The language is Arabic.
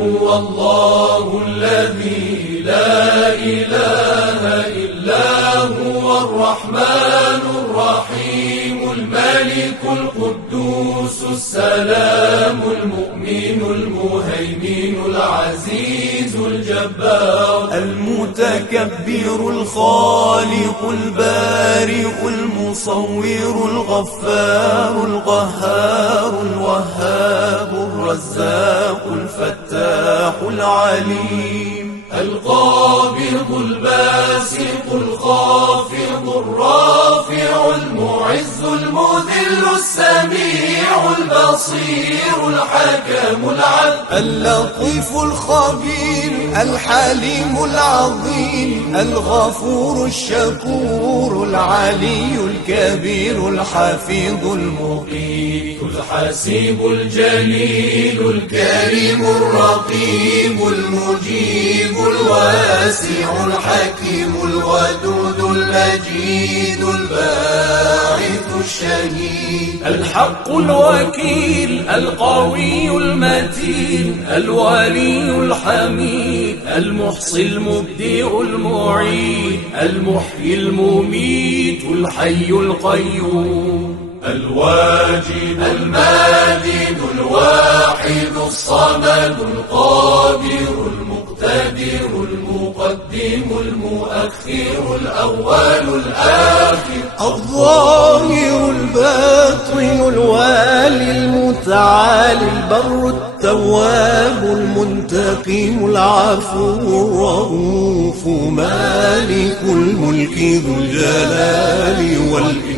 هو الله الذي لا إله إلا هو الرحمن الرحيم الملك القدوس السلام المؤمن المهيمن العزيز الجبار المتكبر الخالق البارئ المصور الغفار القهار الوهاب الرزاق الفتاح العليم القابض الباسط الخافض الرافع المعز المذل السميع البصير الحكم العدل اللطيف الخبير الحليم العظيم الغفور الشكور العلي الكبير الحفيظ المقيت الحسيب الجليل الكريم الرقيب المجيب الواسع الحكيم الودود المجيد الباعث الشهيد الحق الوكيل القوي المتين الولي الحميد المحصي المبدئ المعيد المحيي المميت الحي القيوم الواجد الماجد الواحد الصمد القادر المقتدر المقدم المؤخر الأول الآخر الظاهر الباطن الوالي المتعالي البر التواب المنتقم العفو الرؤوف مالك الملك ذو الجلال والإكرام